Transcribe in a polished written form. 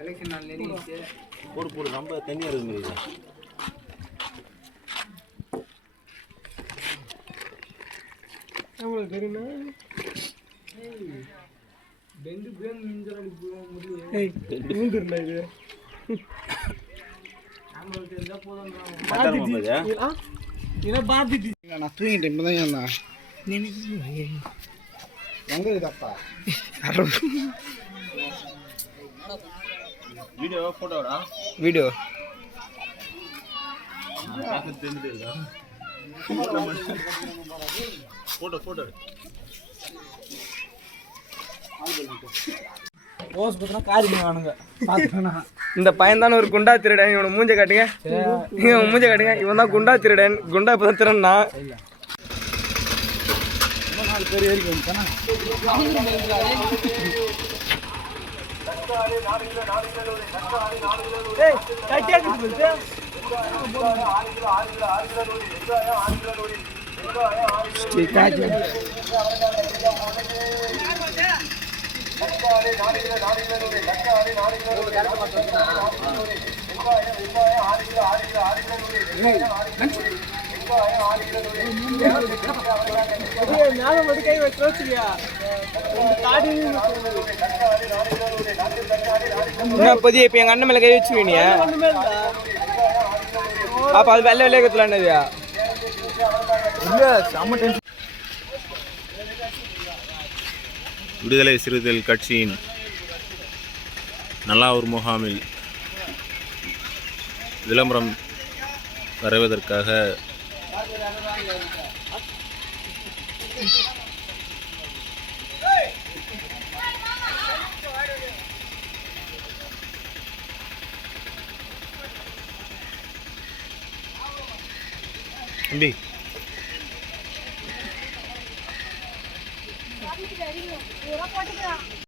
Election நாள்ல நீச்சு போடு போடு ரொம்ப தண்ணியாக இருக்குது மாதிரி எவ்வளோ தெரியுமா டெங்கு பேன் மிஞ்சராடி போக முடியும் இது நம்மளுக்கு தெரிஞ்சா போதும் இதை பார்த்துட்டு நான் தூங்கிட்டேன் இப்போ தான் ஏன்னா எங்கே இருக்கப்பா வீடியோ ஃபோட்டோடா வீடியோ ஃபோட்டோ ஃபோட்டோ போஸ் பார்த்தா காரியம் வானுங்க பார்த்துக்கணா இந்த பையன் தானே ஒரு குண்டா திருடன். இவனை மூஞ்ச காட்டுங்க, இவன் மூஞ்ச காட்டுங்க. இவன் தான் குண்டா திருடன். குண்டா இப்போ தான் திருடனா. பேர் ஏறிக்கு வந்துட்டானா கை வச்சியா பதிய இப்ப எங்க அண்ணன் மேல கை வச்சுருவீங்க. அப்ப அது வெள்ளை வெள்ளைய கத்துலாண்டதுயா விடுதலை சிறுத்தைகள் கட்சியின் நல்லாவூர் முகாமில் விளம்பரம் வரைவதற்காக தம்பி